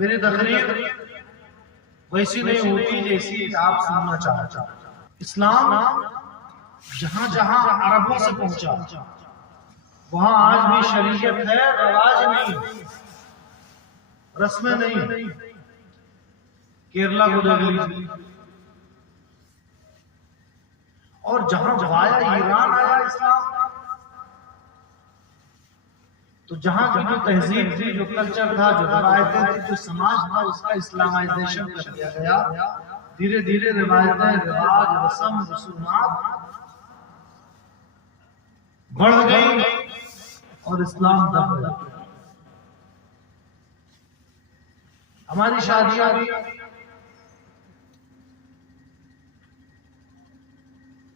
میری تقریر ویسی نہیں ہوتی جیسی آپ سننا چاہتے ہیں۔ اسلام جہاں جہاں عربوں سے پہنچا وہاں آج بھی شریعت ہے، رواج نہیں، رسمیں نہیں۔ کیرلا کو دیکھ لیجیے، اور جہاں آیا ایران آیا اسلام، تو جہاں کی جو تہذیب تھی، جو کلچر تھا، جو روایتیں تھی، جو سماج تھا، اس کا اسلامائزیشن کر دیا گیا۔ دھیرے دھیرے روایتیں، رواج، رسم، رسومات بڑھ گئی اور اسلام دب گیا۔ ہماری شادیاں بھی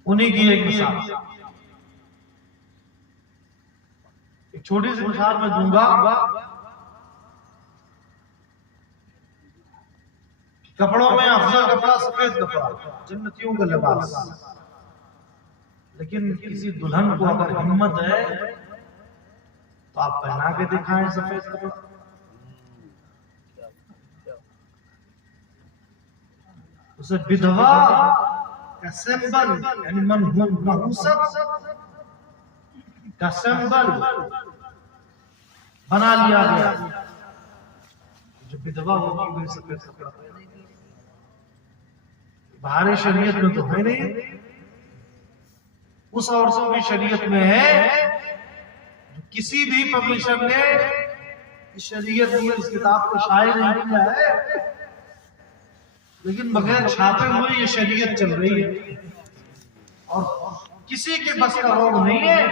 انہی کی ایک مثال، ایک چھوٹی سی مثال میں دوں گا۔ کپڑوں میں افضل کپڑا سفید کپڑا، جنتیوں کا لباس، لیکن کسی دلہن کو اگر ہمت ہے تو آپ پہنا کے دکھائیں سفید کپڑا۔ اسے بدھوا کا سمبل، یعنی منحوست کا سمبل بنا لیا گیا۔ جو بدھوا ہوگی وہ سفید کپڑا پہنے گی۔ باہر شریعت میں تو ہے نہیں، اس عورتوں کی شریعت میں ہے۔ کسی بھی پبلشر نے اس شریعت میں اس کتاب کو شائع نہیں کیا ہے، لیکن بغیر چھاپے ہوئے یہ شریعت چل رہی ہے، اور کسی کے بس کا روگ نہیں ہے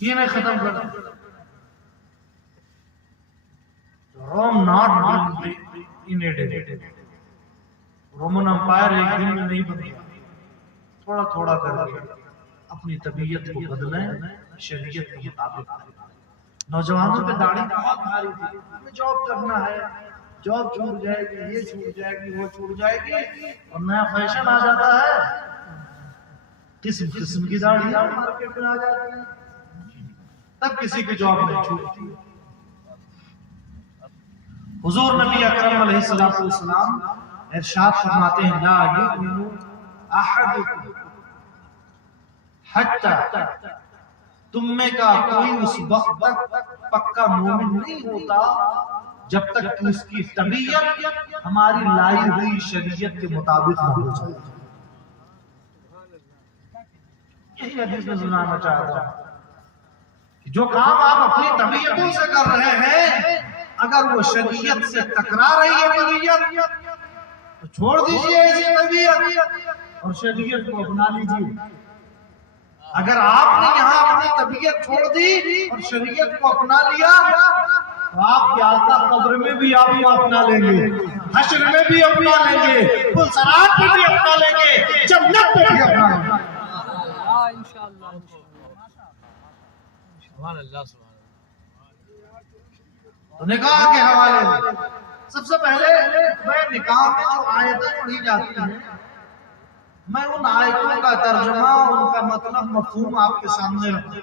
یہ میں ختم کر دوں۔ Rome not in a day, Roman empire ایک دن میں نہیں بنے گا، تھوڑا تھوڑا کر کے اپنی طبیعت کو بدلیں شریعت کے مطابق۔ نوجوانوں پہ داڑھی بہت بھاری تھی، ہمیں جاب کرنا ہے، جاب چھوٹ جائے گی، یہ چھوٹ جائے گی، وہ چھوٹ جائے گی، اور نیا فیشن آ جاتا ہے، قسم قسم کی داڑھیاں مارکیٹ میں آ جاتی ہیں، تب کسی کی جاب نہیں چھوٹتی۔ حضور نبی اکرم علیہ السلام ارشاد فرماتے ہیں، لا یؤمن احدکم حتی، تم میں کا کوئی اس وقت تک پکا مومن نہیں ہوتا جب تک کہ اس کی طبیعت ہماری لائی ہوئی شریعت کے مطابق نہ ہو جائے۔ یہی حدیث میں سنانا چاہتا ہوں، جو کام آپ اپنی طبیعتوں سے کر رہے ہیں اگر وہ شریعت سے ٹکرا رہی ہے طبیعت تو چھوڑ دیجئے اسی طبیعت اور شریعت کو اپنا لیجئے۔ اگر آپ نے یہاں اپنی طبیعت چھوڑ دی اور شریعت کو اپنا لیا تو آپ کے آقا قبر میں بھی آپ کو اپنا لیں گے، حشر میں بھی اپنا لیں گے، پلسرات میں بھی اپنا لیں گے، جنت میں بھی اپنا لیں گے۔ تو نکاح کے حوالے میں سب سے پہلے میں نکاح میں جو آیتیں پڑھی جاتی ہیں میں ان آیتوں کا ترجمہ، ان کا مطلب، مفہوم آپ کے سامنے رکھوں۔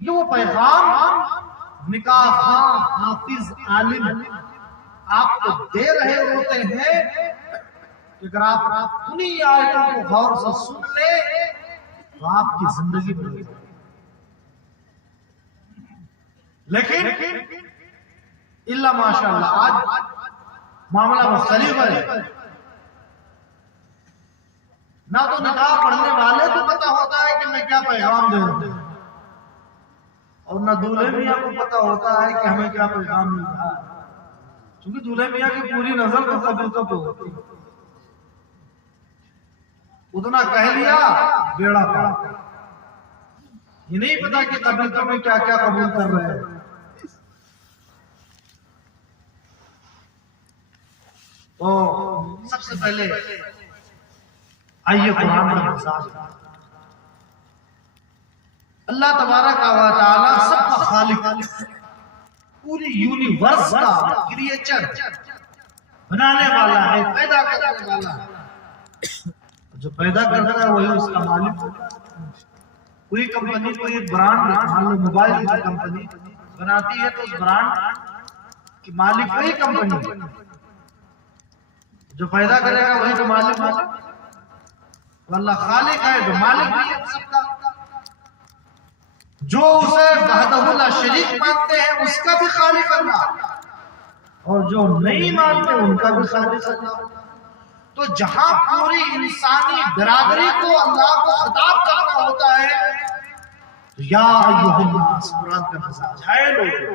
یہ وہ پیغام نکاح خواہ، حافظ، عالم آپ کو دے رہے ہوتے ہیں کہ اگر آپ انہی آیتوں کو غور سے سن لیں تو آپ کی زندگی بدل جائے۔ لیکن اللہ ماشاءاللہ آج معاملہ مختلف ہے۔ نہ تو نکاح پڑھنے والے کو پتا ہوتا ہے کہ میں کیا پیغام دے رہا ہوں، اور نہ دولہے میاں کو پتا ہوتا ہے کہ ہمیں کیا پیغام مل رہا ہے، کیونکہ دولہے میاں کی پوری نظر تو قبر کب ہوتی ہے، اتنا کہہ لیا بیڑا پار۔ یہ نہیں پتا کہ قبر میں کیا کیا قبول کر رہے ہیں۔ تو سب سے پہلے آئیے قرآن کا مزاج۔ اللہ تبارک و تعالی سب کا خالق، پوری یونیورس کا کریچر، بنانے والا ہے، پیدا کرنے والا ہے۔ جو پیدا کرتا ہے وہی اس کا مالک ہوتا ہے۔ کوئی کمپنی، کوئی برانڈ، مان لو موبائل کی کمپنی بناتی ہے تو اس برانڈ کی مالک وہی کمپنی، جو پیدا کرے گا وہی تو مالک ہوگا، واللہ خالق ہے جو مالک بھی ہے سب کا، جو اسے وحدہ لا شریک مانتے ہیں اس کا بھی خالق اللہ، اور جو نہیں مانتے ان کا بھی خالق اللہ۔ تو جہاں پوری انسانی برادری کو اللہ کو خطاب کرنا ہوتا ہے تو یا ایھا الناس قرآن کا مزاج ہے لوگوں،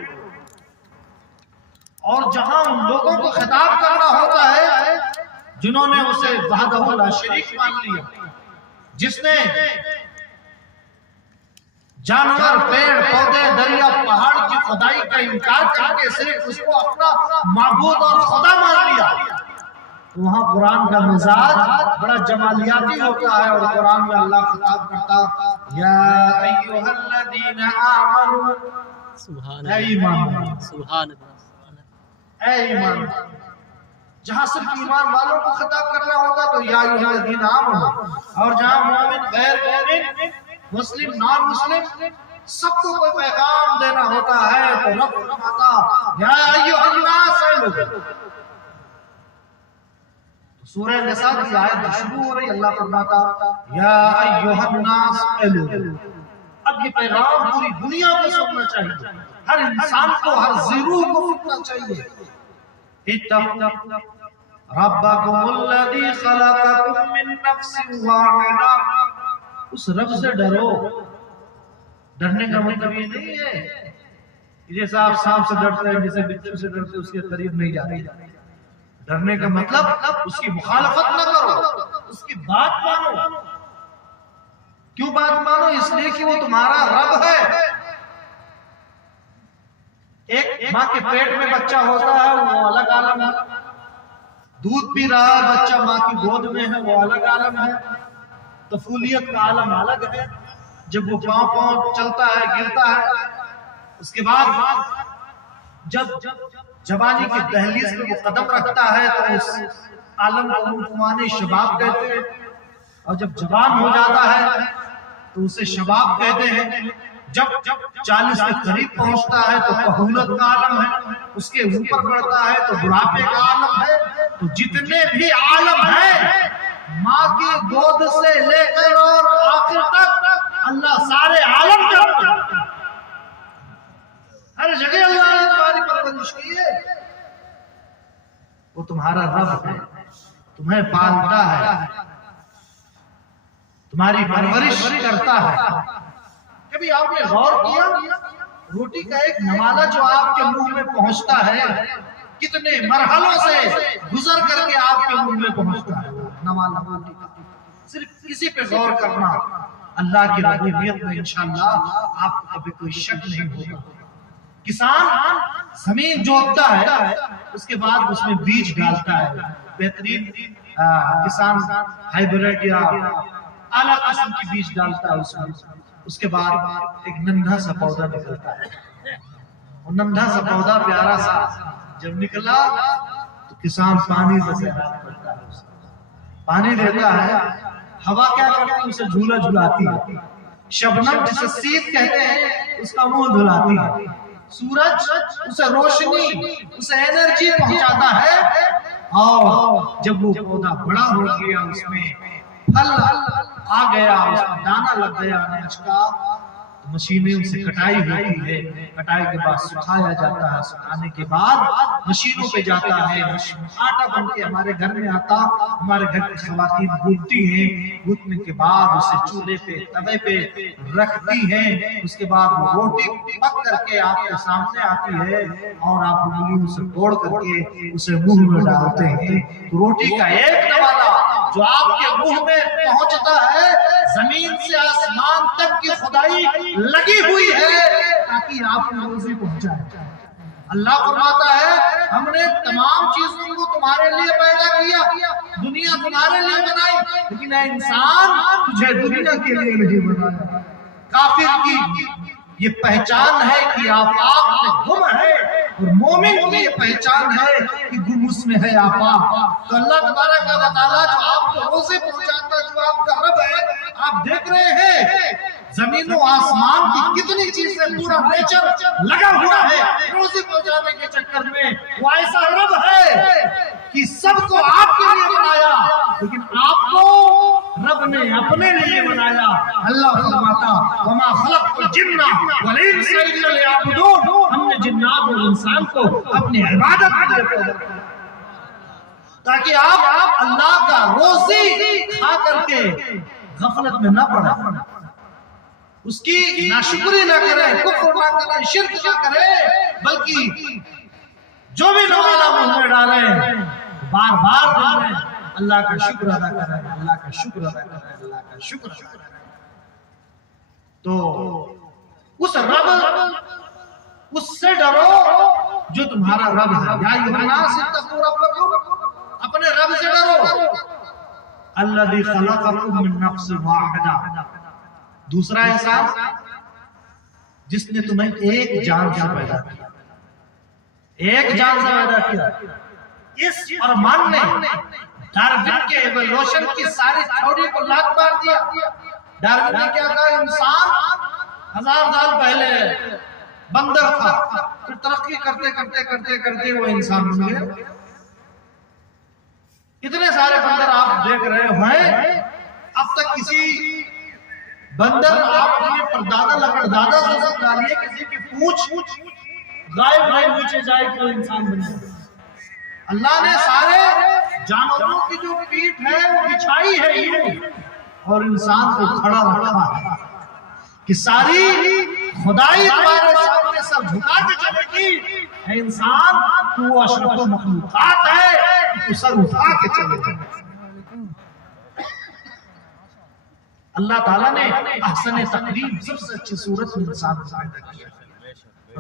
اور جہاں ان لوگوں کو خطاب کرنا ہوتا ہے جنہوں نے اسے وحدہ لا شریک مان لیا، جس نے جانور، پیڑ پودے، دریا، پہاڑ کی خدائی کا انکار کر کے صرف اس کو اپنا معبود اور خدا مان لیا، تو وہاں قرآن کا مزاج بڑا جمالیاتی ہوتا ہے، اور قرآن میں اللہ خطاب کرتا یا ایھا الذین آمنوا، سبحان اے ایمان، سبحان اللہ، اے ایمان، جہاں صرف ایمان والوں کو خطاب کرنا ہوگا تو یا ایھا الذین آمنوا، اور جہاں مومن، غیر مومن، مسلم، نان مسلم، سب کو کوئی پیغام دینا ہوتا ہے تو رب فرماتا یا ایھا الناس، اے لوگ۔ سورہ نساء کی آیت شروع ہو رہی، اللہ فرماتا یا ایھا الناس، اے لوگ۔ اب یہ پیغام پوری دنیا کو سننا چاہیے، ہر انسان کو، ہر زیرو کو سننا چاہیے۔ اتقوا ربکم الذی خلقکم من نفس واحدہ، اس رب سے ڈرو۔ ڈرنے کا مطلب یہ نہیں ہے جیسے آپ سانپ سے ڈرتے ہیں، جیسے بچھو سے ڈرتے اس کے قریب نہیں جاتے۔ ڈرنے کا مطلب اس کی مخالفت نہ کرو، اس کی بات مانو۔ کیوں بات مانو؟ اس لیے کہ وہ تمہارا رب ہے۔ ایک ماں کے پیٹ میں بچہ ہوتا ہے وہ الگ عالم ہے، دودھ پی رہا ہے بچہ ماں کی گود میں ہے وہ الگ عالم ہے، طفولیت کا عالم الگ ہے، جب وہ پاؤں پاؤں چلتا ہے، گرتا ہے، اس کے بعد جب جوانی کی دہلیز پہ وہ قدم رکھتا ہے تو اس عالم کو عنوان شباب کہتے ہیں، اور جب جوان ہو جاتا ہے تو اسے شباب کہتے ہیں، جب 40 کے قریب پہنچتا ہے تو کہولت کا عالم ہے، اس کے اوپر بڑھتا ہے تو بڑھاپے کا عالم ہے۔ تو جتنے بھی عالم ہیں ماں کی گود سے لے کر اور آخر تک اللہ سارے عالم جانتا ہے، ہر جگہ اللہ نے تمہاری پرورش کی ہے۔ وہ تمہارا رب ہے، تمہیں پالتا ہے، تمہاری پرورش کرتا ہے۔ کبھی آپ نے غور کیا روٹی کا ایک نوالہ جو آپ کے منہ میں پہنچتا ہے کتنے مرحلوں سے گزر کر کے آپ کے منہ میں پہنچتا ہے نوالہ روٹی کا؟ صرف کسی پہ غور کرنا، اللہ کی ربوبیت میں انشاءاللہ آپ کو کبھی کوئی شک نہیں ہوگا۔ کسان زمین جوتتا ہے، اس کے بعد اس میں بیج ڈالتا ہے، بہترین کسان ہائیبریڈ یا اعلیٰ قسم کی بیج ڈالتا ہے اس میں، اس کے بعد ایک ننھا سا پودا نکلتا ہے، وہ ننھا سا پودا پیارا سا جب نکلا تو کسان پانی سے پانی دیتا ہے، ہوا کیا کرتی ہے؟ اسے جھولا جھلاتی ہے، شبنم جسے سیت کہتے ہیں اس کا منہ دھلاتی ہے، سورج اسے روشنی، اسے انرجی پہنچاتا ہے، اور جب وہ پودا بڑا ہو گیا، اس میں پھل آ گیا، اس میں دانہ لگ گیا اناج کا، تو مشینیں ان سے کٹائی ہوتی ہے، کٹائی کے بعد سکھایا جاتا ہے، سکھانے کے بعد مشینوں پہ جاتا ہے، آٹا بن کے ہمارے گھر میں آتا، ہمارے گھر کی خواتین گوندتی ہیں، گوندنے کے بعد اسے چولہے پہ، توے پہ رکھتی ہیں، اس کے بعد وہ روٹی پک کر کے آپ کے سامنے آتی ہے، اور آپ انگلیوں سے توڑ کر کے اسے منہ میں ڈالتے ہیں۔ تو روٹی کا ایک نوالہ جو آپ کے منہ میں پہنچتا ہے، زمین سے آسمان تک کی خدائی لگی ہوئی ہے تاکہ آپ کو روزی پہنچائے۔ اللہ فرماتا ہے ہم نے تمام چیزوں کو تمہارے لیے پیدا کیا، دنیا تمہارے لیے بنائی، لیکن اے انسان تجھے دنیا کے لیے نہیں بنایا۔ کافر کی یہ پہچان ہے کہ آفاق میں گم ہے، اور مومن کی یہ پہچان ہے کہ گم اس میں ہے آفاق۔ تو اللہ تبارک و تعالیٰ جو آپ کو روزے پہنچاتا، جو آپ کا رب ہے، آپ دیکھ رہے ہیں زمین و آسمان کی کتنی چیزیں پورا نیچر لگا ہوا ہے روزی پہنچانے کے چکر میں. وہ ایسا رب ہے کہ سب کو آپ کے لیے بنایا لیکن آپ کو رب نے اپنے لیے بنایا. اللہ فرماتا وما خلقت الجن والانس الا ليعبدون. ہم نے جنات اور انسان کو اپنی عبادت کے لیے پیدا کیا تاکہ آپ اللہ کا روزی کھا کر کے غفلت میں نہ پڑیں, اس کی ناشکری نہ کریں, کفر نہ کریں, شرک نہ کریں, بلکہ جو بھی نوالا منہ میں ڈالیں بار بار ڈالیں اللہ کا شکر ادا کریں, اللہ کا شکر ادا کریں, اللہ کا شکر ادا کریں. تو اس رب اس سے ڈرو جو تمہارا رب ہے. یا ایھا الناس اتقوا ربکم, اپنے رب سے ڈرو. الذی خلقکم من نفس واحدہ, دوسرا احساس جس نے تمہیں ایک جان سے پیدا کیا, ایک جان سے پیدا کیا. اس فرمان نے ڈارون کے ایوولوشن کی ساری تھیوری کو لات مار دیا. ڈارون نے کیا کہا, انسان 1000 سال پہلے بندر تھا, پھر ترقی کرتے کرتے کرتے کرتے وہ انسان بن گیا. اتنے سارے بندر آپ دیکھ رہے ہیں, اب تک کسی بندر آپ اپنے پردادا لپڑدادا سے سب ڈالیے کسی کی پوچھ غائب نیچے جائے کہ وہ انسان بن جائے. اللہ نے سارے جانوروں کی جو پیٹھ ہے وہ بچھائی ہے یہ, اور انسان کو کھڑا رکھا ہے کہ ساری خدائی تمہارے سامنے سر جھکا کے چلے گی. اے انسان تو اشرف مخلوقات ہے, تو سر اٹھا کے چلے گا. اللہ تعالیٰ نے احسن تقویم سب سے اچھی صورت میں انسان کو پیدا کیا.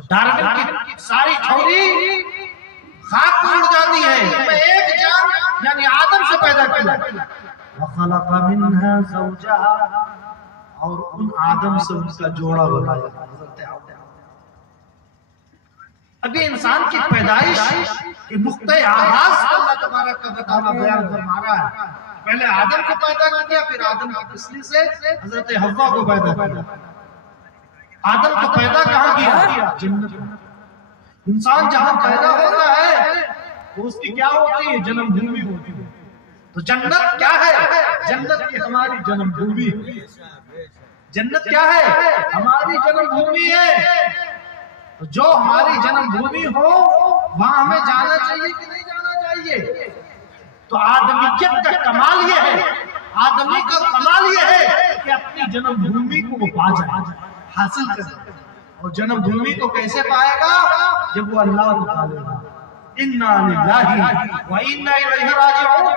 ڈارون کی ساری تھیوری خاک میں اڑ جاتی ہے. میں ایک جان یعنی آدم سے پیدا کیا. وَخَلَقَ مِنْهَا زَوْجَهَا, اور ان آدم سے ان کا جوڑا بنایا. ابھی انسان کی پیدائش کے نقطۂ آغاز کو اللہ تبارک و تعالیٰ بیان فرما رہا ہے. پہلے آدم کو پیدا کیا, پھر آدم کی نسل سے حضرت حوا کو پیدا کیا. آدم کو پیدا کہاں کیا؟ جنت میں. انسان جہاں پیدا ہوتا ہے تو اس کی کیا ہوتی ہے؟ جنم بھومی ہوتی ہے. تو جنت کیا ہے؟ جنت کی ہماری جنم بھومی ہے. جنت کیا ہے؟ ہماری جنم بھومی ہے. تو جو ہماری جنم بھومی ہو وہاں ہمیں جانا چاہیے کہ نہیں جانا چاہیے؟ تو آدمیت کا کمال یہ ہے, آدمی کا کمال یہ ہے کہ اپنی جنم بھومی کو وہ پا جائے, حاصل کرے. اور جنم بھومی کو کیسے پائے گا؟ جب وہ اللہ کو پا لے گا. اِنَّا لِلَّهِ وَإِنَّا إِلَيْهِ رَاجِعُونَ.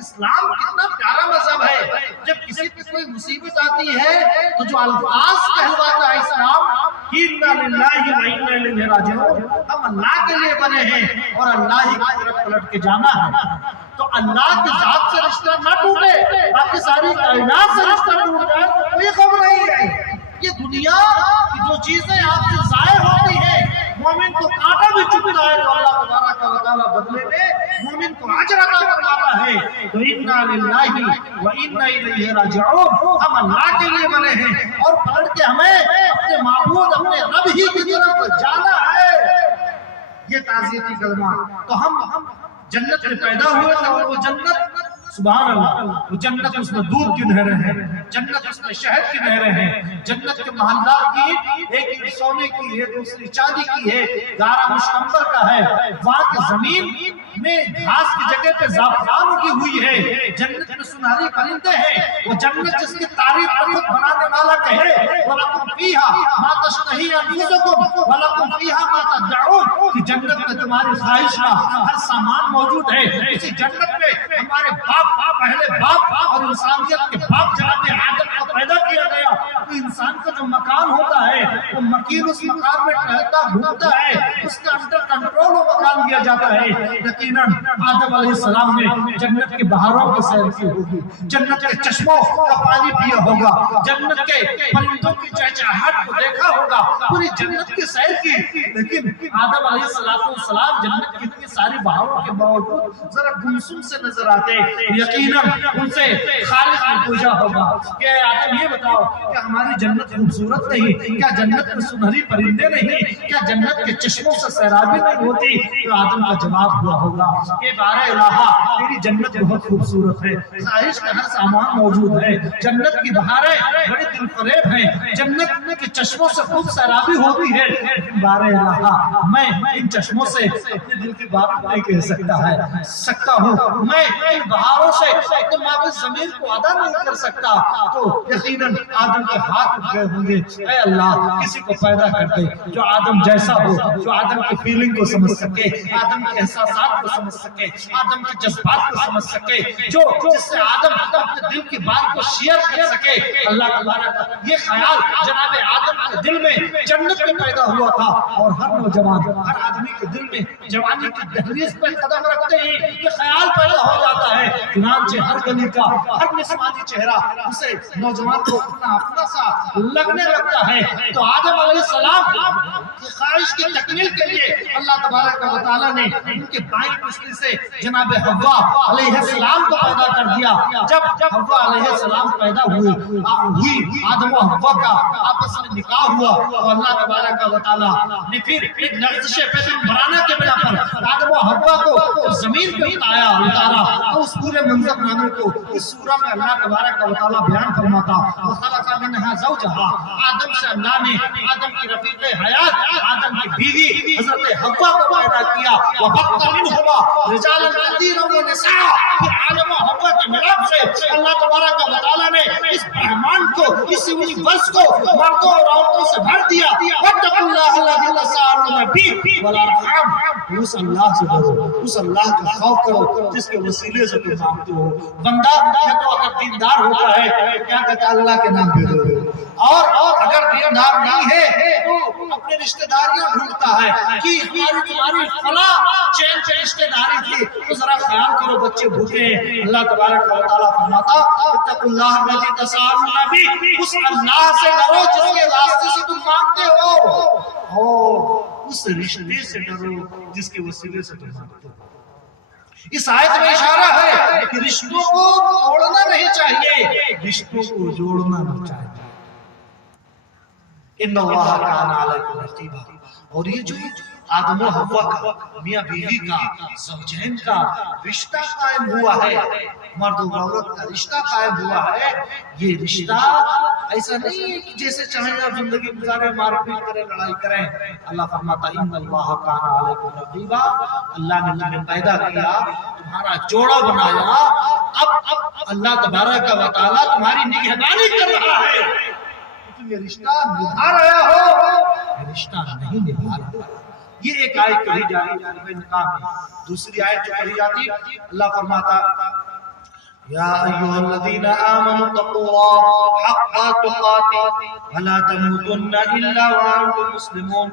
اسلام کتنا پیارا مذہب ہے. جب کسی پہ کوئی مصیبت آتی ہے تو جو الفاظ کہلواتا ہے اسلام, اِنَّا لِلَّهِ وَإِنَّا إِلَيْهِ رَاجِعُونَ, ہم اللہ کے لیے بنے ہیں اور اللہ ہی کی طرف پلٹ کے جانا ہے. تو اللہ کی ذات سے رشتہ نہ ٹوٹے, باقی ساری کائنات سے رشتہ ٹوٹ جائے تو کوئی خبر نہیں ہے. یہ دنیا کی جو چیزیں آپ سے ضائع ہوتی ہیں, مومن کو کانٹا بھی چبھتا ہے تو اللہ تبارک و تعالیٰ بدلے میں مومن کو اجر عطا فرماتا ہے. تو اِنَّا لِلَّهِ وَإِنَّا إِلَيْهِ رَاجِعُونَ, ہم اللہ کے لیے بنے ہیں اور پلٹ کے ہمیں اپنے معبود اپنے رب ہی کی طرف جانا ہے. یہ تعزیتی کلمات. تو ہم جنت میں پیدا ہوئے تھے اور وہ جنت سبحان اللہ, وہ جنت اس میں دودھ کی نہریں ہیں, جنت اس میں شہد کی نہریں ہیں, جنت کے محلات کی ایک سونے کی ہے, دوسری چاندی کی ہے, گارا مشکمبر کا ہے. وہاں کی زمین میں گھاس کی جگہ پہ زعفران اگی ہوئی ہے. جنت میں سنہری پرندے ہیں. وہ جنت جس کی تعریف خود بنانے والا کہے وَلَكُمْ فِيهَا مَا تَشْتَهِي أَنفُسُكُمْ وَلَكُمْ فِيهَا مَا تَدَّعُونَ, کہ جنت میں تمہاری خواہش کا ہر سامان موجود ہے. اسی جنت میں ہمارے پہلے باپ اور انسانیت کے باپ جناب آدم کو پیدا کیا گیا. تو انسان کا جو مکان ہوتا ہے وہ مکین اس مکان میں ٹہلتا گھومتا ہے, اس کا انڈر کنٹرول وہ مکان دیا جاتا ہے. یقیناً آدم علیہ السلام نے جنت کے بہاروں کی سیر کی ہوگی، جنت کے چشموں کا پانی پیا ہوگا، جنت کے پرندوں کی چہچہاہٹ کو دیکھا ہوگا، پوری جنت کی سیر کی۔ لیکن آدم علیہ السلام جنت کی اتنی ساری بہاروں کے باوجود ذرا گمسم سے نظر آتے۔ یقیناً ان سے خالق نے پوچھا ہوگا کہ آدم یہ بتاؤ کہ ہماری جنت خوبصورت نہیں؟ کیا جنت میں سنہری پرندے نہیں؟ کیا جنت کے چشموں سے سیرابی نہیں ہوتی؟ تو آدم کا جواب ہوا ہوگا کہ بارہ الہا تیری جنت بہت خوبصورت ہے، خواہش کا ہر سامان موجود ہے، جنت کی بہاریں بڑی دل فریب ہیں، جنت کے چشموں سے خوب سیرابی ہوتی ہے، لیکن بارہ الہا میں ان چشموں سے اپنے دل کی بات نہیں کہہ سکتا ہوں، میں ان بہاروں سے اپنے ماں کی ضمیر کو ادا نہیں کر سکتا۔ تو یقیناً آدم کے ہاتھ اٹھ گئے ہوں گے، اے اللہ کسی کو پیدا کر دے جو آدم جیسا ہو، جو آدم کی فیلنگ کو سمجھ سکے، آدم کے احساسات کو سمجھ سکے، آدم کے جذبات کو سمجھ سکے، جس سے آدم اپنے دل کی بات کو شیئر کر سکے۔ اللہ تبارک یہ خیال جناب آدم کے دل میں جنت میں پیدا ہوا تھا، اور ہر نوجوان ہر آدمی کے دل میں جوانی کی دہلیز پر قدم رکھتے ہی یہ خیال پیدا ہو جاتا ہے۔ چنانچہ ہر گلی کا ہر نسوانی چہرہ اسے نوجوان کو اپنا سا لگنے لگتا ہے۔ تو آدم علیہ السلام کی خواہش کی تکمیل کے لیے اللہ تبارک و تعالیٰ نے ان کے بائیں پسلی سے جناب حوا علیہ السلام کو پیدا کر دیا۔ جب حوا علیہ السلام پیدا ہوئی آدم و حوا کا آپس میں نکاح ہوا، تو اللہ تبارک و تعالیٰ نے پھر ایک لغزش پیغمبرانہ کے بنا پر آدم و حوا کو زمین پہ اتارا۔ تو اس پورے منظر نامے کو اس سورہ میں اللہ تبارک و تعالیٰ بیان فرماتا، وَخَلَقَ مِنْهَا زَوْجَهَا، آدم سے اللہ نے آدم کی رفیق حیات آدم کی بیوی حضرت حوا کو پیدا کیا، وَبَثَّ مِنْهُمَا رِجَالًا كَثِيرًا وَنِسَاءً۔ پھر آدم و حوا کے ملاب سے اللہ تبارک و تعالیٰ نے اس برہمانڈ کو، اس یونیورس کو مردوں اور عورتوں سے بھر دیا۔ وَاتَّقُوا اللَّهَ الَّذِي تَسَاءَلُونَ بِهِ وَالْأَرْحَامَ، اس اللہ سے ڈرو، اس اللہ کا خوف کرو جس کے وسیلے سے تم مانگتے ہو۔ بندہ یا تو اگر دیندار ہوتا ہے کیا کہتا ہے؟ اللہ کے نام پہ دو، اور اگر دیندار نہیں ہے تو اپنے رشتہ داریاں ڈھونڈتا ہے کہ ہماری تمہاری فلاں چین سے رشتہ داری تھی، تو ذرا خیال کرو بچے بھوکے ہیں۔ اللہ تبارک و تعالیٰ فرماتا اتقوا اللہ الذی تساءلون بہ، اس اللہ سے ڈرو جس کے واسطے سے تم مانگتے ہو، اور اس رشتے سے ڈرو جس کے وسیلے سے تم مانگتے ہو۔ اس آیت میں اشارہ ہے کہ رشتوں کو توڑنا نہیں چاہیے، رشتوں کو جوڑنا نہیں چاہیے۔ ان اللہ کان علیکم رقیبا، اور یہ جو آدم و حوا کا، میاں بیوی کا، زوجین کا رشتہ قائم ہوا ہے، مرد و عورت کا رشتہ قائم ہوا ہے، یہ رشتہ ایسا نہیں ہے کہ جیسے چاہیں آپ زندگی گزارے، مار پیٹ کریں، لڑائی کریں۔ اللہ فرماتا ان اللہ کان علیکم رقیبا، اللہ نے تمہیں پیدا کیا، تمہارا جوڑا بنایا، اب اللہ تبارک و تعالیٰ تمہاری نگہبانی کر رہا ہے، تم یہ رشتہ نبھا رہے ہو، یہ رشتہ نہیں نبھا رہے۔ یہ ایک آیت پڑھی جا رہی ہے نکاح میں۔ دوسری آیت جو پڑھی جاتی اللہ فرماتا یا ایھا الذین آمنوا اتقوا اللہ حق تقاته ولا تموتن الا وانتم مسلمون،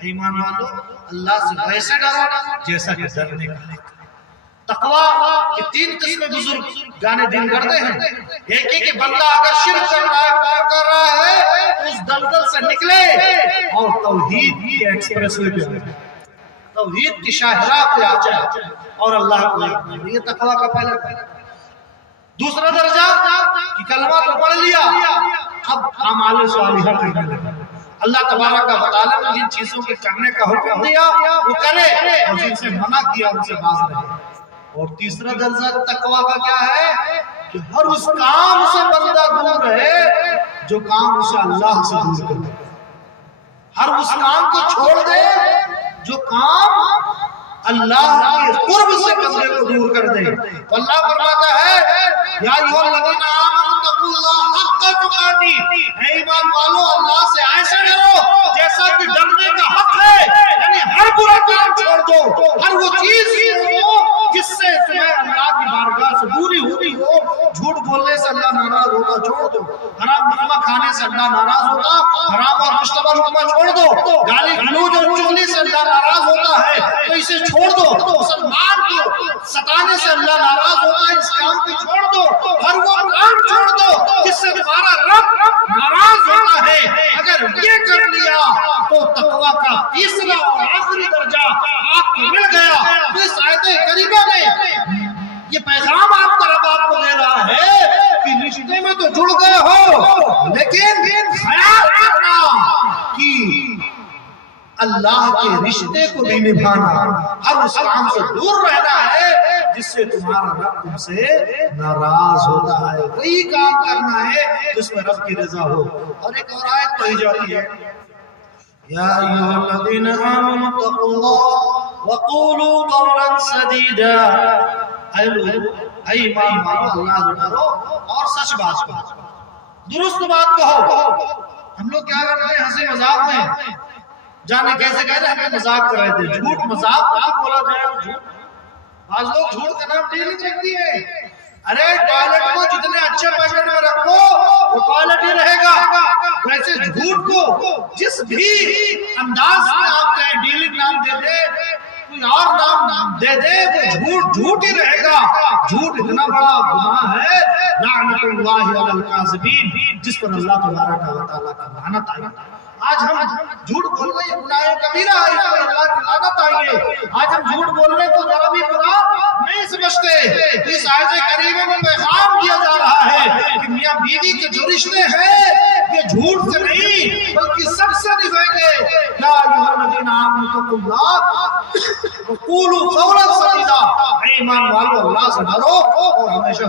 ایمان والو اللہ سے ویسے ڈرو جیسا کہ ڈرنے کا حق۔ تقوی کے تین قسمیں بزرگ جانے دین کرتے ہیں۔ ایک ہے کہ بندہ اگر شرک کر رہا ہے اس دلدل سے نکلے اور توحید کی ایکسپریس وے پہ آئے، توحید کی شاہراہ پہ آ جائے اور اللہ کو یاد کرے، یہ تقوی کا پہلا درجہ۔ دوسرا درجہ کہ کلمہ تو پڑھ لیا، اب اعمال صالحہ کرنے لگا، اللہ تبارک و تعالیٰ نے جن چیزوں کے کرنے کا حکم دیا وہ کرے، اور جن سے منع کیا ان سے باز رہے۔ اور تیسرا درجہ تقوی کا کیا ہے کہ ہر اس کام سے بندہ دور رہے جو کام اسے اللہ سے دور کر دے، ہر اس کام کو چھوڑ دے جو کام اللہ کے قرب سے بندے کو دور کر دے۔ اللہ فرماتا ہے یا ایھا الذین آمنوا اتقوا اللہ حق تقاته، اے ایمان والو اللہ سے ایسا ڈرو جیسا کہ ڈرنے کا حق ہے، یعنی ہر برا کام چھوڑ دو، ہر وہ چیز چھوڑو جس سے تمہیں اللہ کی بارگاہ سے دوری ہوئی ہو۔ جھوٹ بولنے سے اللہ ناراض ہوتا، چھوڑ دو۔ حرام لقمہ کھانے سے اللہ ناراض ہوتا، حرام اور مشتبہ لقمہ چھوڑ دو۔ گالی گلوچ اور چغلی سے اللہ ناراض ہوتا ہے تو اسے چھوڑ دو۔ مسلمان کو کا تیسرا اور آخری درجہ آپ کو مل گیا. تو اس آیت کریمہ میں یہ پیغام آپ کا رب آپ کو دے رہا ہے کہ رشتے میں تو جڑ گئے ہو، لیکن خیال رکھنا کہ اللہ کے رشتے کو بھی نبھانا، ہر اس کام سے دور رہنا ہے جس سے تمہارا رب تم سے ناراض ہوتا ہے، وہی کام کرنا ہے جس میں رب کی رضا ہو. اور ایک اور آیت پڑھی جاتی ہے، یا ایھا الذین آمنوا اتقوا اللہ وقولوا قولا سدیدا. اے ایمان والو اللہ سے ڈرو اور سچ بات کہو، درست بات کہو. ہم لوگ کیا کر رہے ہیں؟ ہنسی مذاق میں جانے کیسے کہہ رہے ہیں، ہمیں مذاق کر رہے تھے. جھوٹ مذاق آپ بولا جائے جھوٹ. بعض لوگ جھوٹ کا نام ڈیلی رکھتی ہے. ارے ٹوائلٹ کو جتنے اچھے پیکٹ میں رکھو وہ ٹوائلٹ ہی رہے گا، ویسے جھوٹ کو جس بھی انداز میں آپ کہیں ڈیلی نام دے دے، کوئی اور نام دے دے، وہ جھوٹ جھوٹ ہی رہے گا. جھوٹ اتنا بڑا گناہ ہے، لعنت اللہ علی الکاذبین، جس پر اللہ تبارک و تعالیٰ کا لعنت آئی. آج ہم جھوٹ بولنے یہ گناہ کبیرہ ہے، اس پر اللہ کی لعنت آئی ہے. آج ہم جھوٹ بولنے کو ذرا بھی برا نہیں سمجھتے. اس آیت کریمہ میں پیغام دیا جا رہا ہے کہ میاں بیوی کے جو رشتے ہیں یہ جھوٹ سے نہیں بلکہ سب سے نبھائیں گے. یا ایھا الذین آمنوا اتقوا اللہ وقولوا قولا سدیدا. ایمان والو اللہ سے ڈرو اور ہمیشہ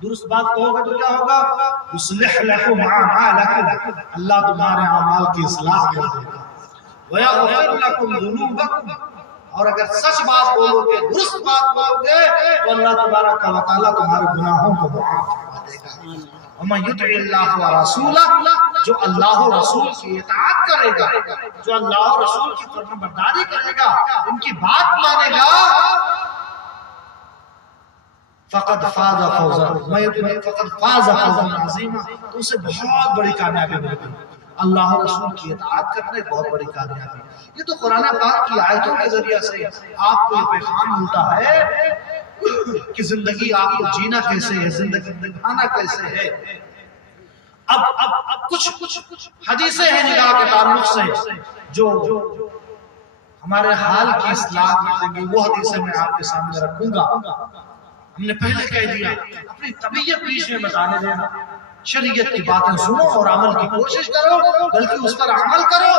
درست بات کہو گے تو کیا ہوگا؟ یصلح لکم اعمالکم، اللہ تمہارے اعمال کی اصلاح کر دے گا. ویغفر لکم ذنوبکم، اور اگر سچ بات بولو گے، درست بات بولو گے تو اللہ تبارک و تعالیٰ تمہارے گناہوں کو معاف فرما دے گا. ومن یطع اللہ ورسولہ، جو اللہ و رسول کی اطاعت کرے گا، جو اللہ و رسول کی فرمانبرداری کرے گا، ان کی بات مانے گا، فقد فاز فوزا عظیما، تو اسے بہت بڑی کامیابی ملے گی. اللہ و رسول کی اطاعت کرنا ایک بہت بڑی کامیابی. یہ تو قرآن پاک کی آیتوں کے ذریعے سے آپ کو یہ پیغام ملتا ہے کہ زندگی آپ کو جینا کیسے ہے، زندگی نبھانا کیسے ہے. اب کچھ حدیثیں ہیں نکاح کے تعلق سے جو ہمارے حال کی اصلاح کر دیں گی. وہ حدیثیں میں آپ کے سامنے رکھوں گا. ہم نے پہلے کہہ دیا اپنی طبیعت بیچ میں بتانے دینا، شریعت کی باتیں سنو اور عمل کی کوشش کرو، بلکہ اس پر عمل کرو.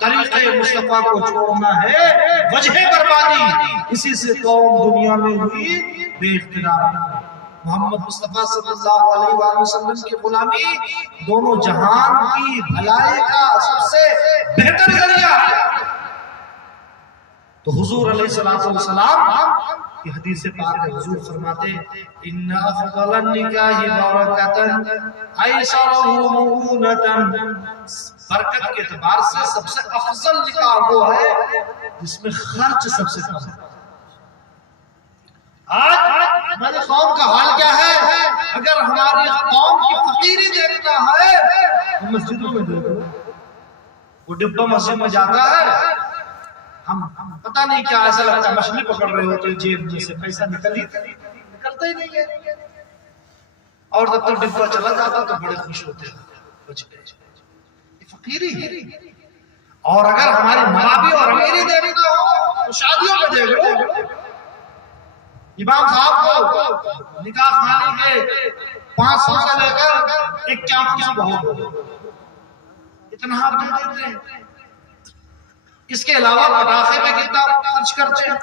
طریقے مصطفیٰ کو چھوڑنا ہے وجہ بربادی، اسی سے قوم دنیا میں ہوئی بے اقتدار. محمد مصطفیٰ صلی اللہ علیہ وآلہ وسلم کی غلامی دونوں جہان کی بھلائی کا سب سے بہتر ذریعہ ہے. تو حضور علیہ السلام کی حدیث پاک میں حضور فرماتے ہیں ان افضل النکاح برکتا ایسرہ مؤونتا، برکت کے اعتبار سے سب سے افضل نکاح وہ ہے جس میں خرچ سب سے کم ہے. آج ہماری قوم کا حال کیا ہے؟ اگر ہماری قوم کی فقیری دیکھنا ہے تو مسجدوں میں دیکھو، وہ ڈبہ مسجد میں جاتا ہے، ہم پتہ نہیں کیا ایسا لگتا ہے مچھلی پکڑ رہے ہوتے ہیں، جیب میں سے پیسہ نکلتا ہی نہیں ہے. اور جب تک ڈبہ چلا جاتا تو بڑے خوش ہوتے ہیں. یہ فقیری ہے. اور اگر ہماری نوابی اور امیری دیکھنا ہو تو شادیوں میں دیکھ لو. امام صاحب کو نکاح خانے کے 500 سے لے کر 51 بہت اتنا آپ دے دیتے ہیں. اس کے علاوہ پٹاخے پہ کتنا خرچ کرتے ہیں،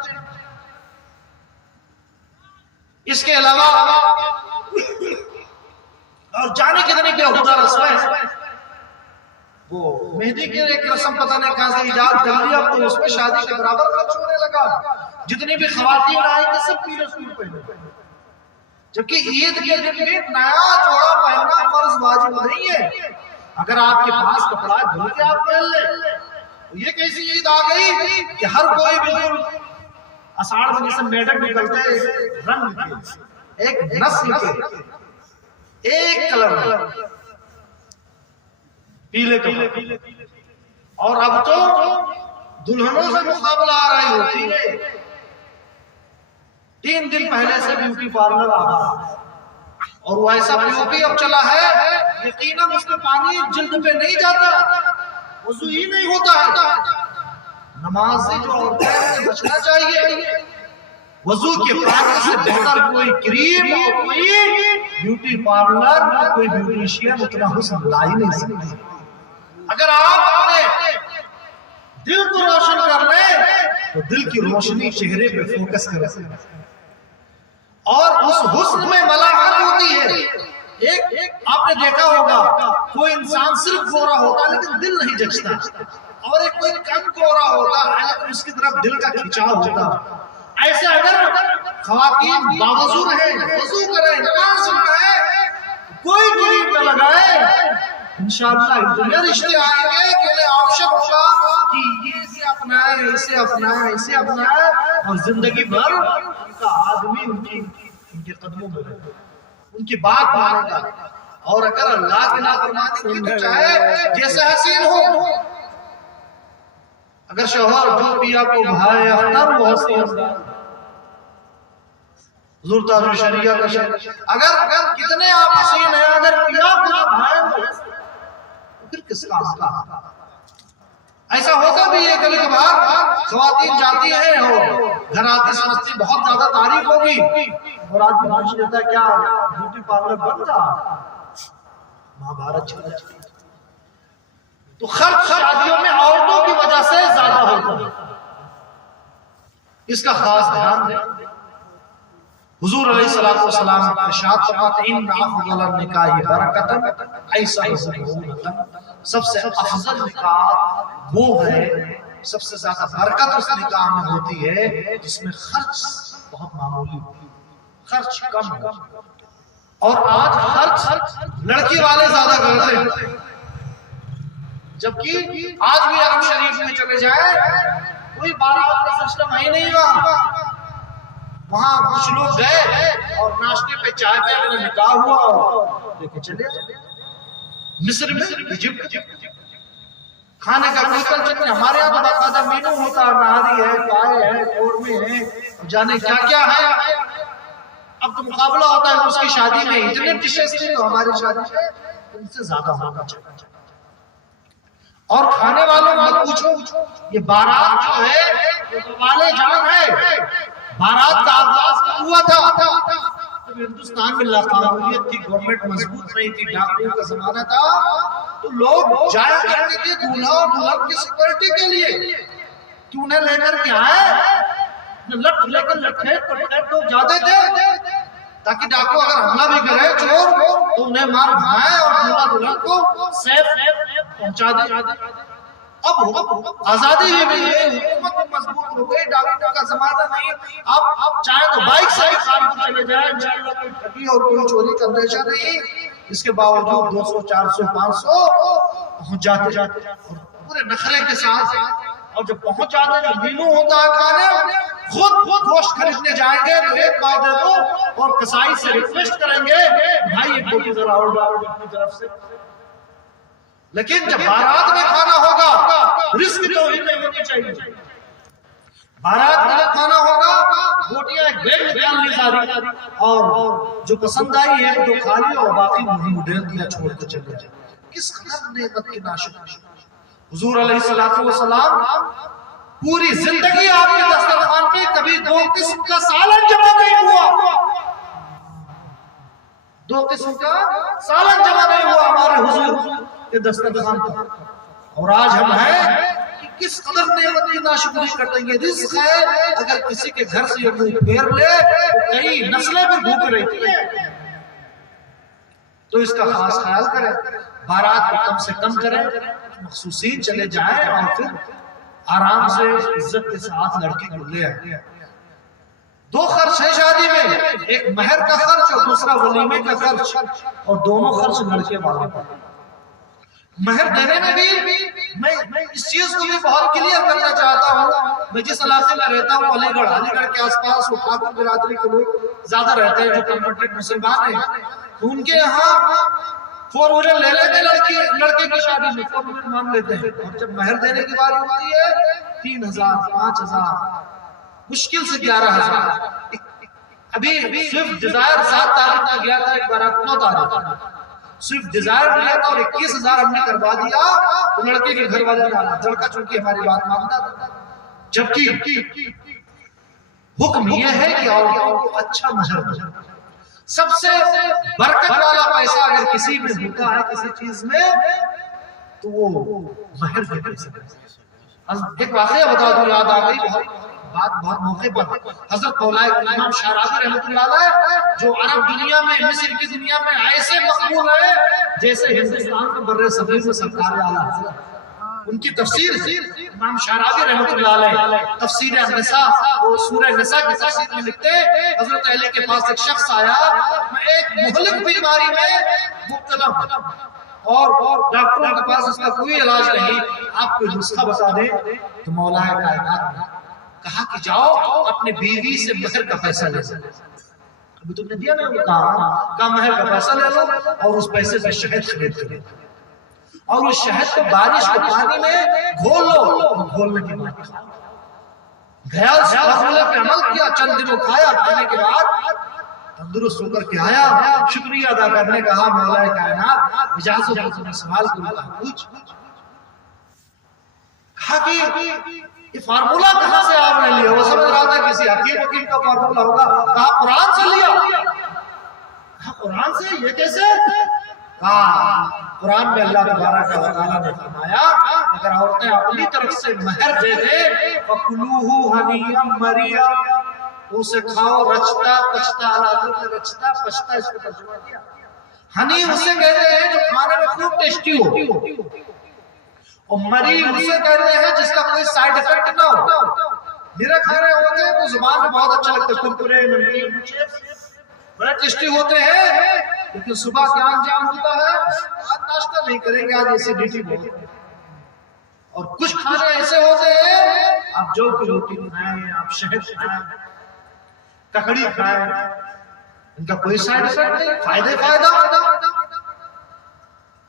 اس کے علاوہ اور جانے کتنے بےہودہ رسمیں. وہ مہندی کی ایک رسم پتہ نہیں کہاں سے ایجاد کر لیا، تو اس میں شادی کے برابر خرچ ہونے لگا. جتنی بھی خواتین آئی کہ سب پیلے سوٹ پہنے، جبکہ عید کے دن بھی نیا جوڑا پہننا فرض واجب نہیں ہے. اگر آپ کے پاس کپڑا دھل کے آپ پہن لیں، یہ کیسی عید آ گئی کہ ہر کوئی بالکل اساڑھ میں جیسے میڈک نکلتے ہیں رنگ کے، ایک نسل کے، ایک کلر پیلے کپڑے. اور اب تو دلہنوں سے مقابلہ آ رہی ہوتی ہے. 3 دن پہلے سے بیوٹی پارلر آ رہا ہے اور وہ ایسا پیوپی اب چلا ہے یقیناً اس میں پانی جلد پہ نہیں جاتا، وضو ہی نہیں ہوتا ہے. نمازی جو عورتیں ہیں بچنا چاہیے. وضو کے پانی سے بہتر کوئی کریم اور کوئی بیوٹی پارلر کوئی بیوٹیشین اتنا حسن لا ہی نہیں سکتی. اگر آپ اپنے دل کو روشن کر لیں تو دل کی روشنی چہرے پہ فوکس کریں اور اس حسن میں ملاحت ہوتی ہے. ایک آپ نے دیکھا ہوگا کوئی انسان صرف گورا ہوتا لیکن دل نہیں جچتا, اور ایک کوئی کم گورا ہوتا لیکن اس کی طرف دل کا کھچاؤ ہوتا. ایسے اگر خواتین باوضو رہیں, وضو کریں, نماز پڑھیں, کوئی کریم نہ لگائے, انشاءاللہ اتنے رشتے آئیں گے کہ آپشن ہوگا کہ یہ اسے اپنائے, اسے اپنائے, اسے اپنائے, اور زندگی بھر ان کا آدمی ان کے قدموں میں رہے, ان کی بات مانے گا. اور اگر اللہ کے نافرمانی کی تو چاہے جیسے حسین ہو, اگر شوہر جو پیا کو بھائے اختر وہ حسین, حضور تاج شریعہ کا شہر, اگر کتنے آپ حسین ہیں, اگر پیا کو بھائے پھر کس کا. ایسا ہوتا بھی ہے کبھی کبھار خواتین جاتی ہیں اور گھر آتی سمجھتی بہت زیادہ تعریف ہوگی, اور آدمی پوچھ لیتا ہے کیا بیوٹی پارلر بند تھا, مہابھارت چل رہی. تو خرچ شادیوں میں عورتوں کی وجہ سے زیادہ ہوتا ہے, اس کا خاص دھیان دیں. حضور علیہ الصلوۃ والسلام ارشاد فرماتے ہیں ان افضل النکاح برکۃ ایسا سب سے افضل نکاح وہ ہے, سب سے زیادہ برکت اس نکاح میں ہوتی ہے جس میں خرچ بہت معمولی ہو, خرچ کم ہو. اور آج خرچ لڑکی والے زیادہ کرتے ہیں, جبکہ آج بھی عرب شریف میں چلے جائیں کوئی بارات کا سسٹم ہے نہیں ہوا, وہاں کچھ لوگ گئے اور ناشتے پہ چائے پہ اپنا نکاح ہوا اور لے کے چلے. مصر میں ایجپٹ کھانے کا کوئی کلچر نہیں, ہمارے یہاں تو باقاعدہ مینو ہوتا ہے, نہاری ہے, پائے ہے, قورمے ہیں, جانے کیا کیا ہے. اب تو مقابلہ ہوتا ہے اس کی شادی میں اتنے ڈشز تھے تو ہماری شادی میں ان سے زیادہ ہونا چاہیے. اور کھانے والوں مت پوچھو, یہ بارات جو ہے یہ والے جان ہے. بارات کا آغاز ہوا تھا جب ہندوستان میں لاقانونیت تھی, گورنمنٹ مضبوط نہیں تھی, ڈاکٹروں کا زمانہ تھا, تو لوگ جایا کرتے تھے دولہا اور دلہن کی سیکورٹی کے لیے کہ انہیں لے کر کے آئے, لٹ لے کر لٹھے تو جاتے تھے تاکہ ڈاکو اگر حملہ بھی کرے چور تو انہیں مار بھائے اور دولہا دلہن کو سیف پہنچا دے. اب آزادی ہی نہیں ہے, حکومت مضبوط ہو گئی, ڈاکٹر کا زمانہ نہیں. اب چاہے تو بائک سے بھی کام کو چلے جائیں, انشاءاللہ کوئی ٹھگی اور کوئی چوری کا اندیشہ نہیں. اس کے باوجود 200 400 500 پہنچ جاتے اور پورے نخرے کے ساتھ, اور جب پہنچ جاتے جو مینو ہوتا ہے کھانے, خود گوشت خریدنے جائیں گے تو ایک بات دے دو اور کسائی سے ریکویسٹ کریں گے بھائی ایک بوٹی ذرا اور ڈالو اپنی طرف سے. لیکن جب بارات میں کھانا ہوگا رزق توہین نہیں ہونی چاہیے. بارات میں کھانا ہوگا بوٹیاں ایک بیگ نکال لی ساری, اور جو پسند آئی ہے تو کھا لی اور باقی منہ ڈھیل دیا چھوڑ کے چلے جائے. کس قدر نعمت کی ناشکری. حضور علیہ الصلوۃ والسلام پوری زندگی آپ کے دسترخوان پہ کبھی 2 قسم کا سالن جمع نہیں ہوا, 2 قسم کا سالن جمع نہیں ہوا ہمارے حضور کے دسترخوان پر. اور آج ہم ہیں کہ کس قدر نعمت کی ناشکری کرتے ہیں. یہ رزق ہے, اگر کسی کے گھر سے یہ منہ پھیر لے تو کئی نسلیں بھی بھوک رہتی ہیں. تو اس کا خاص خیال کریں, بارات کو کم سے کم کریں, مخصوصین چلے جائیں اور پھر آرام سے عزت کے ساتھ لڑکی کو لے آئیں. 2 خرچ ہے شادی میں, ایک مہر کا خرچ اور دوسرا ولیمے کا خرچ, اور دونوں خرچ لڑکے والے پر. مہر دینے میں بھی میں اس چیز کو بھی بہت کلیئر کرنا چاہتا ہوں. میں جس علاقے میں رہتا ہوں علی گڑھ کے آس پاس وہ ٹھاکر برادری کے لوگ زیادہ رہتے ہیں جو کنورٹڈ مسلمان ہیں, تو ان کے یہاں 4 ویلر لے لیتے لڑکے کی شادی میں 4 ویلر مان لیتے ہیں, اور جب مہر دینے کی باری ہوتی ہے 3000 5000 مشکل سے 11000. ابھی سوئفٹ ڈیزائر 7 تاریخ میں گیا تھا, ایک بارات 9 تاریخ, صرف ڈیزائر لیا تھا اور 21,000 ہم نے کروا دیا تو لڑکے کے گھر والے جانا، لڑکا چونکہ ہماری بات مانتا تھا، جبکہ حکم یہ ہے کہ عورتوں کو اچھا مہر دو۔ سب سے برکت والا پیسہ اگر کسی میں ہوتا ہے کسی چیز میں تو وہ مہر کے پیسے۔ ایک واقعہ بتا دوں، یاد آ گئی بہت موقع پر، حضرت مولانا امام شارازی رحمۃ اللہ علیہ جو عرب دنیا میں مصر کی دنیا میں ایسے مقبول ہے جیسے ہندوستان کے بر صغیر میں سرکار اعلیٰ، ان کی تفسیر امام شارازی رحمۃ اللہ علیہ تفسیر النساء، وہ سورہ نساء کی تفسیر میں لکھتے ہیں حضرت علی کے پاس ایک شخص آیا، میں ایک مہلک بیماری میں مبتلا ہوں اور ڈاکٹروں کے پاس اس کا کوئی علاج نہیں، آپ کوئی نسخہ بتا دیں۔ تو مولا کائنات نے کہا کہ جاؤ اپنے بیوی سے مہر کا پیسہ لے لو۔ ابھی تم نے دیا نا، وہ کہا مہر کا پیسہ لے لو اور اس پیسے سے شہد خرید کرو اور اس شہد کو بارش کے پانی میں گھول لو، گھولنے کے بعد کھاؤ۔ گیا اس فارمولے پہ عمل کیا، چند دنوں کھایا، کھانے کے بعد تندرست ہو کر کے آیا، شکریہ ادا کرنے کہا مولا کائنات اجازت ہو تمہیں سوال کروں، پوچھ۔ کہا کہ یہ فارمولا کہاں سے آپ نے لیا؟ وہ سمجھ رہا تھا کسی حکیم وکیم کا فارمولا ہوگا، کہا قرآن سے لیا۔ کہا قرآن سے، یہ کیسے؟ کہا قرآن میں اللہ تبارک و تعالیٰ نے فرمایا اگر عورتیں اپنی طرف سے مہر دے دیں فَقُلُوهُ هَنِيًّا مَرِيًّا، تو اسے کھاؤ رچتا پچتا، حضرت نے رچتا پچتا اس کو ترجمہ کیا۔ ہنی اسے کہتے ہیں جو کھانے میں خوب ٹیسٹی ہو، اور مری اسے کہتے ہیں جس کا کوئی سائیڈ افیکٹ نہ ہو۔ میرے کھانے ہوتے ہیں تو زبان میں بہت اچھا لگتا ہے، کرکرے نمکین بڑے ٹیسٹی ہوتے ہیں، لیکن صبح کیا انجام ہوتا ہے؟ آج ناشتہ نہیں کریں گے، آج ایسیڈیٹی بہت ہے۔ اور کچھ کھانے ایسے ہوتے ہیں آپ جو کی روٹی کھائیں، آپ شہد کھائیں، ککڑی کھائیں، ان کا کوئی سائیڈ افیکٹ نہیں، فائدہ۔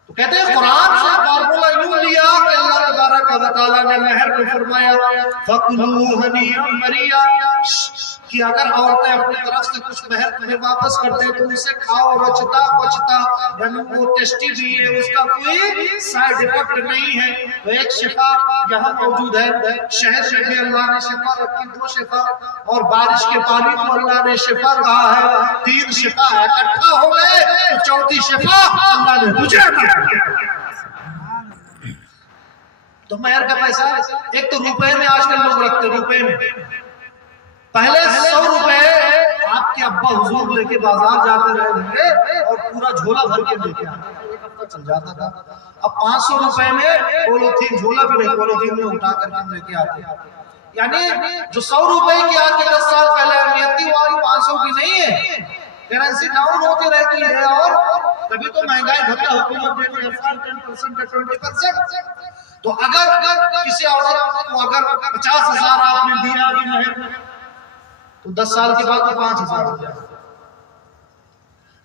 تو کہتے ہیں قرآن سے فارمولا یوں لیا کہ اللہ تبارک و تعالیٰ نے مہر کو فرمایا فَقُلُوهُ هَنِيًّا مَرِيًّا کہ اگر عورتیں اپنی طرف سے کچھ مہر تمہیں واپس کر دیں تو اسے کھاؤ رچتا پچتا، یعنی وہ ٹیسٹی بھی ہے، اس کا کوئی سائیڈ افیکٹ نہیں ہے۔ تو ایک شفا یہاں موجود ہے، شہد میں اللہ نے شفا رکھی، 2 شفا، اور بارش کے پانی کو اللہ نے شفا کہا ہے، 3 شفا اکٹھا ہو گئے تو 4تھی شفا اللہ نے تجھے دیا۔ تو مہر کا پیسہ ایک تو روپے میں آج کل لوگ رکھتے، روپے میں پہلے 100 روپے آپ کے ابا حضور لے کے بازار جاتے رہے ہوں گے اور پورا جھولا بھر کے لے کے آتے، ایک ہفتہ چل جاتا تھا۔ اب 500 روپے میں پولوتھین، جھولا بھی نہیں، پولوتھین میں اٹھا کر کے لے کے آتے۔ یعنی جو 100 روپے کی آج کے 10 سال پہلے اہمیت تھی وہ 500 کی نہیں ہے۔ کرنسی ڈاؤن ہوتی رہتی ہے اور کبھی تو مہنگائی بھتا حکومت دیتی ہے 10% 20%۔ تو اگر کسی عورت کو اگر 50,000 آپ نے دیا بھی مہر تو 10 سال کے بعد 5,000 ہو جائے۔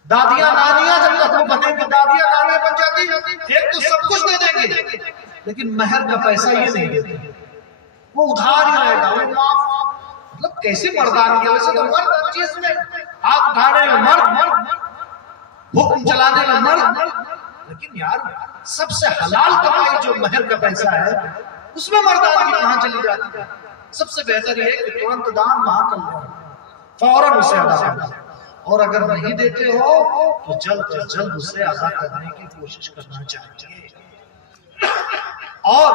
دادیاں نانیاں جب تک وہ بنیں گی، دادیاں نانیاں بن جاتی ہیں، ایک تو سب کچھ دے دیں گے لیکن مہر کا پیسہ یہ نہیں دیتے، وہ ادھار ہی رہے گا، وہ معاف۔ مطلب کیسے مردان کیا؟ ویسے تو مرد چیز میں ہاتھ اٹھانے میں مرد، حکم چلانے میں مرد، لیکن یار سب سے حلال کمائی جو مہر کا پیسہ ہے اس میں مردان کی کہاں چلی جاتی ہے؟ سب سے بہتر یہ ہے کہ ترنت دان وہاں کر لیں، فوراً اسے ادا کرنا، اور اگر نہیں دیتے ہو تو جلد از جلد اسے ادا کرنے کی کوشش کرنا چاہیے۔ اور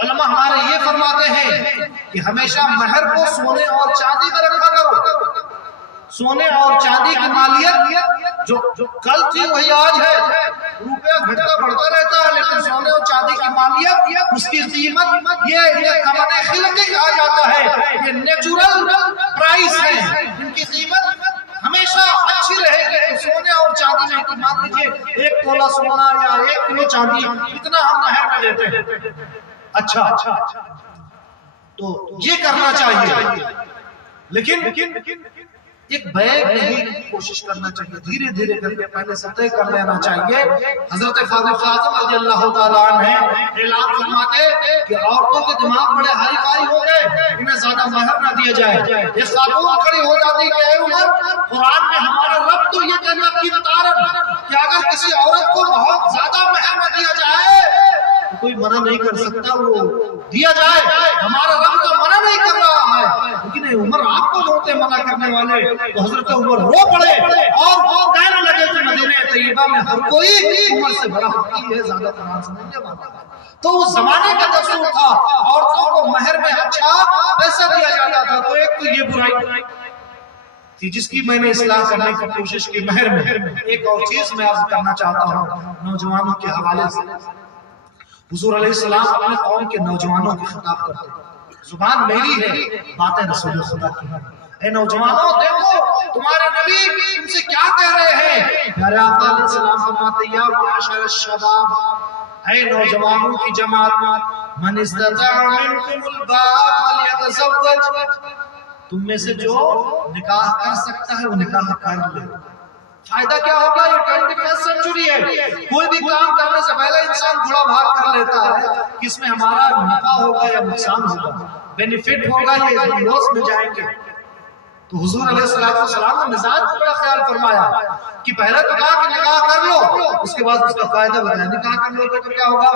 علماء ہمارے یہ فرماتے ہیں کہ ہمیشہ مہر کو سونے اور چاندی میں رکھا کرو۔ سونے اور چاندی کی مالیت جو کل تھی وہی آج ہے، روپیہ گھٹتا بڑھتا رہتا ہے، لیکن سونے اور چاندی کی مالیت، اس کی قیمت یہ ثمن خلقی کہا جاتا ہے، یہ نیچرل پرائس ہے، ان کی قیمت ہمیشہ اچھی رہے گی۔ سونے اور چاندی میں مان لیجیے 1 تولہ سونا یا 1 کلو چاندی اتنا ہم مہر میں دیتے ہیں۔ اچھا تو یہ کرنا چاہیے، لیکن ایک بیگ نہیں کوشش کرنا چاہیے، دھیرے دھیرے کر کے پہلے سے طے کر لینا چاہیے۔ حضرت فاروق اعظم رضی اللہ تعالیٰ عنہ اعلان فرماتے کہ عورتوں کے دماغ بڑے ہائی فائی ہو گئے، انہیں زیادہ مہر نہ دیا جائے۔ ایک خاتون کھڑی ہو جاتی کہ اے عمر، قرآن میں ہمارا رب تو یہ کہنا کی بتارن کہ اگر کسی عورت کو بہت زیادہ مہر نہ دیا جائے تو کوئی منع نہیں کر سکتا، وہ دیا جائے، ہمارا رب تو منع نہیں کر رہا ہے۔ لیکن اے عمر، آپ کو ہوتے منع کرنے والے؟ تو حضرت عمر رو پڑے اور کہنے لگے کہ مدینہ طیبہ میں ہر کوئی عمر سے بڑا حقیق ہے، زیادہ قرآن سمجھنے والا ہے۔ تو اس زمانے کا دستور تھا، عورتوں کو مہر میں اچھا پیسہ دیا جاتا تھا۔ تو ایک تو یہ برائی تھی جس کی میں نے اصلاح کرنے کی کوشش کی مہر میں۔ ایک اور چیز میں عرض کرنا چاہتا ہوں نوجوانوں کے حوالے سے۔ حضور علیہ السلام اپنے قوم کے نوجوانوں کو خطاب کرتے ہیں، زبان میری ہے، باتیں رسول خدا کی ہیں۔ اے نوجوانوں، دیکھو تمہارے نبی تم سے کیا کہہ رہے ہیں۔ پیارے آقا علیہ السلام فرماتے ہیں، یا معاشر الشباب، اے نوجوانوں کی جماعت، من استطاع منکم الباء فلیتزوج، تم میں سے جو نکاح کر سکتا ہے وہ نکاح کر لے۔ فائدہ کیا ہوگا؟ یہ 21 سنچری ہے، کوئی بھی کام کرنے سے پہلے انسان بڑا بھاگ کر لیتا ہے کہ اس میں ہمارا نفع ہوگا یا نقصان ہوگا، بینیفٹ ہوگا یا لاس میں جائیں گے۔ تو حضور علیہ السلام نے مزاج کا خیال فرمایا کہ پہلے تو کہا کہ نکاح کر لو، اس کے بعد اس کا فائدہ بتایا۔ نکاح کر لو تو کیا ہوگا؟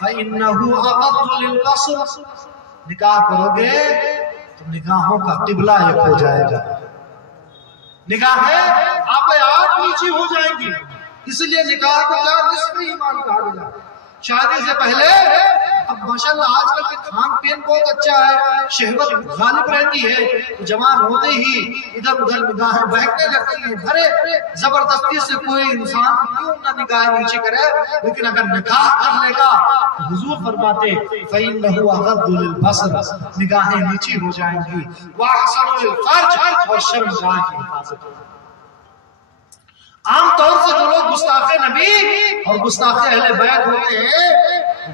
فَإِنَّهُ أَغَضُّ لِلْبَصَرِ، نکاح کرو گے تو نگاہوں کا قبلہ ایک ہو جائے گا۔ نگاہیں آپ نیچی ہو جائیں گی، اس لیے نکاح کو کیا نصف ایمان کہا گیا۔ شادی سے پہلے اب ماشاءاللہ آج کل کے کھان پین بہت اچھا ہے، شہوت غالب رہتی ہے، جوان ہوتے ہی ادھر ادھر نگاہیں بہکنے لگتی ہیں۔ بھرے زبردستی سے کوئی انسان کیوں نہ نگاہیں نیچے کرے، لیکن اگر نکاح کر لے گا تو حضور فرماتے فَإِنَّهُ أَغَضُّ لِلْبَصَرِ، نگاہیں نیچی ہو جائیں گی، وَأَحْسَنُ لِلْفَرْجِ، اور شرمگاہ کی حفاظت ہوگی۔ عام طور سے جو لوگ گستاخ نبی اور گستاخ اہل بیت ہوتے ہیں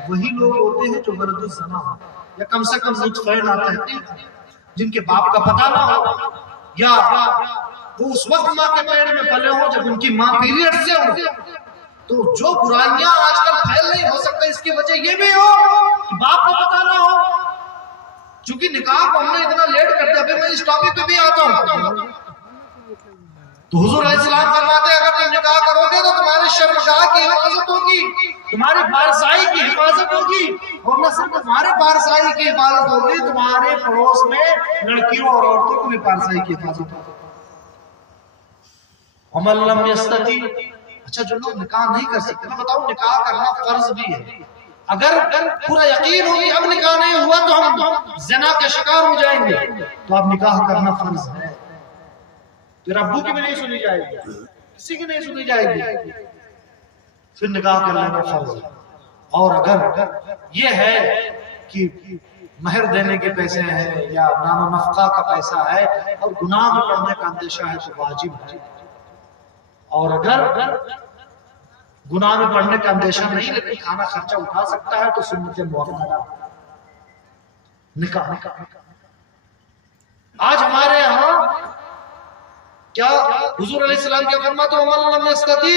وہی لوگ ہوتے ہیں جو ولد الزنا ہو، یا کم سے کم نطفہ ناتحقیق، جن کے باپ کا پتہ نہ ہو، یا وہ اس وقت ماں کے پیٹ میں پلے ہوں جب ان کی ماں پیریڈ سے ہو۔ تو جو برائیاں آج کل پھیل نہیں ہو سکتا، اس کی وجہ یہ بھی ہو کہ باپ کا پتہ نہ ہو۔ چونکہ نکاح کو ہم نے اتنا لیٹ کر دیا، ابھی میں اس ٹاپک پہ بھی آتا ہوں۔ تو حضور علیہ السلام فرماتے ہیں اگر تم نکاح کرو گے تو تمہاری شرمگاہ کی حفاظت ہوگی، تمہاری بارسائی کی حفاظت ہوگی، اور نہ صرف تمہارے بارسائی کی حفاظت ہوگی، تمہارے پڑوس میں لڑکیوں اور عورتوں کو بھی بارسائی کی حفاظت ہوگی۔ وَمَن لَّمْ يَسْتَطِعْ، اچھا جو لوگ نکاح نہیں کر سکتے، میں بتاؤں نکاح کرنا فرض بھی ہے۔ اگر پورا یقین ہو کہ اب نکاح نہیں ہوا تو ہم زنا کے شکار ہو جائیں گے، تو اب نکاح کرنا فرض ہے۔ پھر ابو کی بھی نہیں سنی جائے گی، کسی کی نہیں سنی جائے گی، پھر نکاح کر لینا فرض ہے۔ اور اگر یہ ہے کہ مہر دینے کے پیسے ہیں یا نان و نفقہ کا پیسہ ہے اور گناہ میں پڑنے کا اندیشہ ہے تو واجب ہے۔ اور اگر گناہ میں پڑنے کا اندیشہ نہیں لیکن کھانا خرچہ اٹھا سکتا ہے تو سنت موقع نکاح۔ آج ہمارے یہاں کیا حضور علیہ السلام کیا فرماتے ہیں وَمَن لَّمْ يَسْتَطِعْ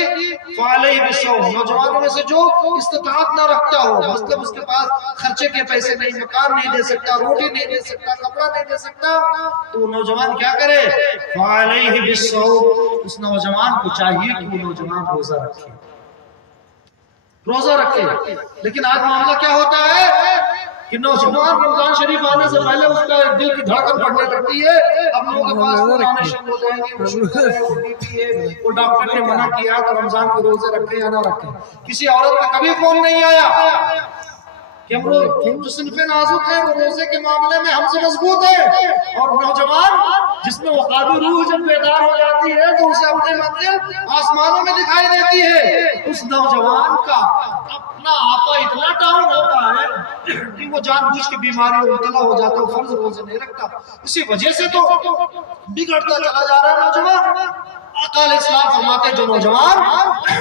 فَعَلَيْهِ بِالصَّوْمِ، نوجوانوں میں سے جو استطاعت نہ رکھتا ہو، مطلب اس کے پاس خرچے کے پیسے نہیں، مکان نہیں دے سکتا، روٹی نہیں دے سکتا، کپڑا نہیں دے سکتا، تو نوجوان کیا کرے؟ فَعَلَيْهِ بِالصَّوْمِ، اس نوجوان کو چاہیے کہ وہ نوجوان روزہ رکھے، روزہ رکھے۔ لیکن آج معاملہ کیا ہوتا ہے کہ نوجوان رمضان شریف آنے سے پہلے اس کا دل کی دھڑکن بڑھنے لگتی ہے، اب لوگوں کے پاس فون آنے شروع ہو جائیں گے، وہ شوگر ہے، وہ بی پی ہے، وہ ڈاکٹر نے منع کیا تو رمضان کو روزے رکھیں یا نہ رکھیں۔ کسی عورت کا کبھی فون نہیں آیا کہ ہم لوگ جو صنف نازک ہیں وہ روزے کے معاملے میں ہم سے مضبوط ہیں، اور نوجوان جس میں وقابی روح جب بیدار ہو جاتی ہے تو اسے اپنے منزل آسمانوں میں دکھائی دیتی ہے، اس نوجوان کا اپنا آپا اتنا ڈاؤن ہوتا ہے کہ وہ جان بوجھ کے بیماری میں مبتلا ہو جاتا ہے، فرض روزے نہیں رکھتا۔ اسی وجہ سے تو بگڑتا چلا جا رہا ہے نوجوان۔ آقا علیہ السلام فرماتے جو نوجوان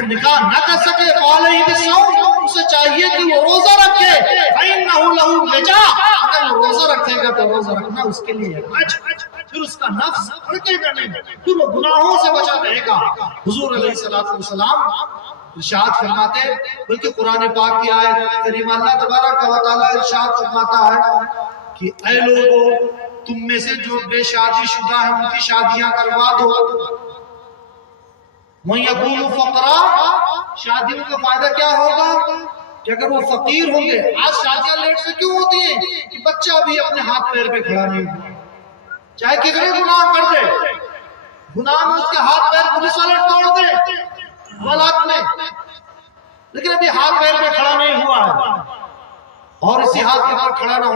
نکاح نہ کر سکے فَعَلَيْهِ بِالصَّوْمِ، اسے چاہیے کہ وہ روزہ رکھے، فَإِنَّهُ لَهُ وِجَاءٌ، اگر وہ روزہ رکھے گا تو روزہ رکھنا اس کے لیے حج۔ پھر اس کا نفس بھڑکے گا نہیں، پھر وہ گناہوں سے بچا رہے گا۔ حضور علیہ السلام ارشاد فرماتے، بلکہ قرآن پاک کی آیت کریمہ اللہ تبارک و تعالیٰ ارشاد فرماتا ہے کہ اے لوگو تم میں سے جو بے شادی شدہ ہیں ان کی شادیاں کروا دو۔ وَإِن يَكُونُوا فُقَرَاءَ، شادیوں کا فائدہ کیا ہوگا کہ اگر وہ فقیر ہوں گے۔ آج شادیاں لیٹ سے کیوں ہوتی ہیں کہ بچہ بھی اپنے ہاتھ پیر پہ کھڑا نہیں ہوا، چاہے کتنے گناہ کر دے، گناہ میں اس کے ہاتھ پیر پولیس والے توڑ دے حالات میں، لیکن ابھی ہاتھ پیر پہ کھڑا نہیں ہوا ہے، اور اسی ہاتھ کے پر کھڑا نہ ہو